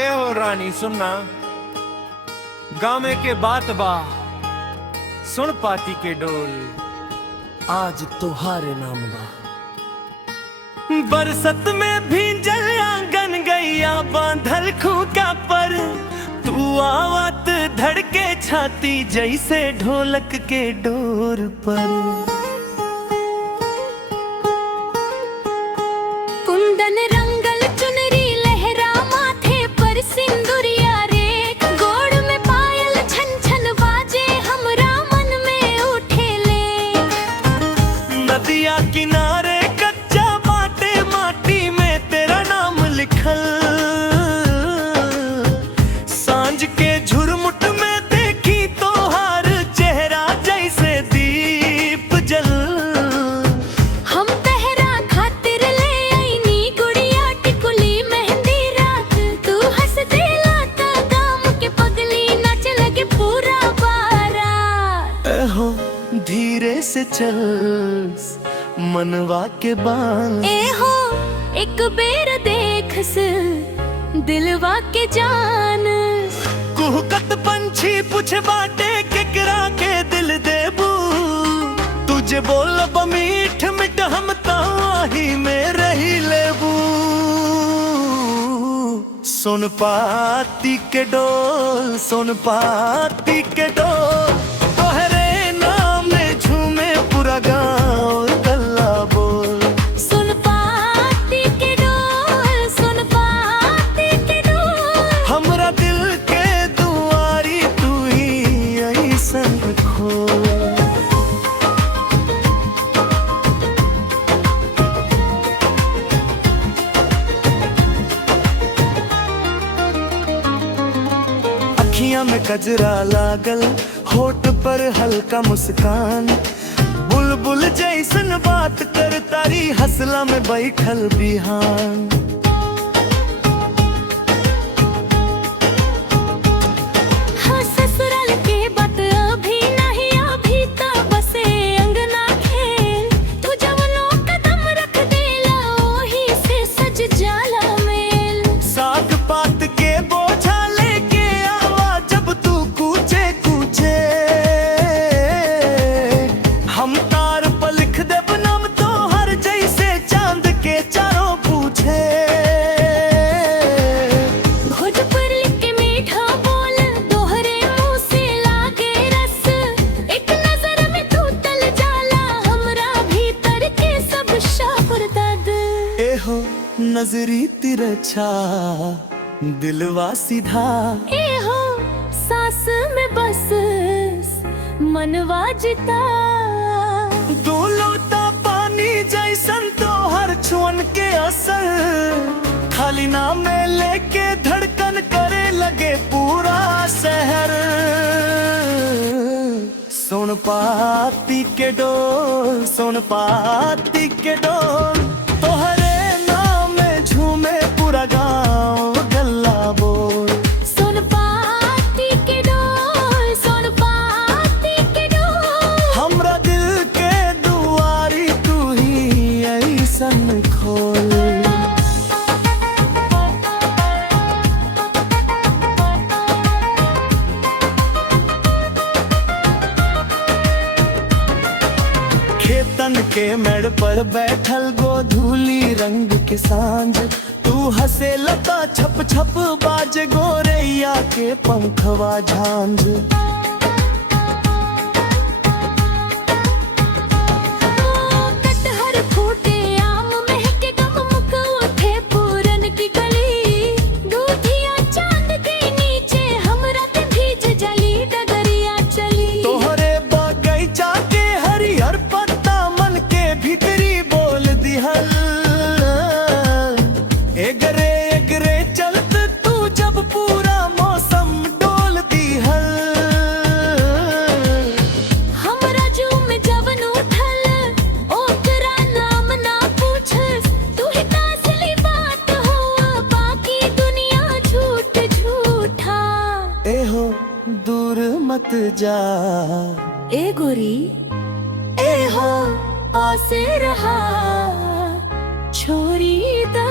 ए हो रानी सुनना, गामे के बात बा सुन पाती के डोल, आज तोहारे नाम बा। बरसत में भींजल आंगन गैया बांधल खूका पर, तू आवत धड़के छाती जैसे ढोलक के डोर पर। कुंदन रंगल चुनरी लहरा माथे पर सिंदूरिया रे, गोड़ में पायल छन छन बाजे हमरा मन में उठे ले। नदिया किनारे कच्चा बाटे माटी में तेरा नाम लिखल, सांझ के झुरमुट में देखी तोहार चेहरा जैसे दीप जल। हम तहरा खातिर ले आईनी गुड़िया टिकुली मेहंदी रात, तू हंस देला ता गाम के पगली नाच लगे पूरा बारात। हो धीरे से चल मनवा के बाल, ए हो एक बेर देखस दिलवा के जान। कुहकत पंछी पूछे बाटे केकरा के दिल देबू, तुझे बोलब मीठ मिठ हम ताही में रही लेबू। सुन पाती के डोल, सुन पाती के डोल, तोहरे नाम में झूमे पूरा गाँव गल्ला बोल। सुन पाती के डोल, सुन पाती के डोल, हमरा दिल के दुआरी तू ही ऐसन खोल। अखियां में कजरा लागल, होठ पर हल्का मुस्कान, बुलबुल जैसन बात कर तारी हसला में बैठल बिहान। हाँ ससुराल के बात अभी नहीं, अभी तो बसे अंगना खेल। तू जवनो कदम रख देला ओही से सज जाला मेल। साग पात के बोझा लेके आवा जब तू कूचे कूचे, हम तार पर लिख देब नाम तोहर जैसे चांद के चारों पूछे। भोजपुरी के मीठा बोल दोहरे मुंह से लागे रस, एक नजर में तू तल जाला हमरा भीतर के सब शापुर दर्द। ए हो नजरी तिरछा दिलवा सीधा, ए हो सांस में बस मनवा जिता। दो लोटा पानी जैसन तोहर छुअन के असर, खाली नाम में लेके धड़कन करे लगे पूरा शहर। सुन पाती के डोल, सुन पाती के डोल, तोहरे नाम में झूमे पूरा गाँव गल्ला बोल। सुन पाती के डोल, सुन पाती के डोल, हमरा दिल के दुआरी तू ही ऐसन खोल। खेतन के मेड़ पर बैठल गोधूली रंग के सांझ, तू हंसे लता छप छप बाज गोरैया के पंखवा झांझ। कटहर फूटे आम महके गमक उठे पूरन की गली, दूधिया चांद के नीचे हमरा ते भीज जली डगरिया चली। तोहरे बगैचा के हरिहर पत्ता मन के भीतरी बोल दिहल, एगरे एगरे चलत तू जब पूरा मौसम डोल दिहल। हमरा जू में जवन उठल ओकरा नाम ना पूछस, तू ही त असली बात हुआ बाकी दुनिया झूठ झूठा। ए हो दूर मत जा, ए गोरी ए हो आसे रहा छोरी दा।